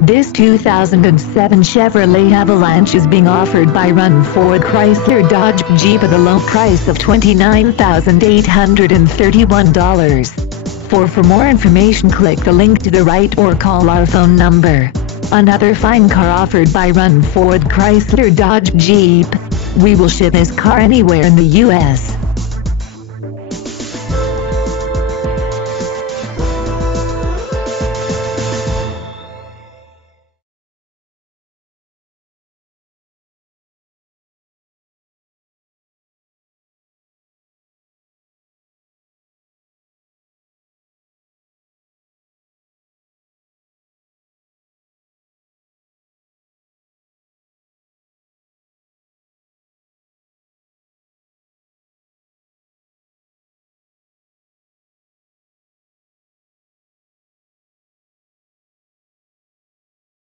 This 2007 Chevrolet Avalanche is being offered by Run Ford Chrysler Dodge Jeep at a low price of $29,831. For more information, click the link to the right or call our phone number. Another fine car offered by Run Ford Chrysler Dodge Jeep. We will ship this car anywhere in the U.S.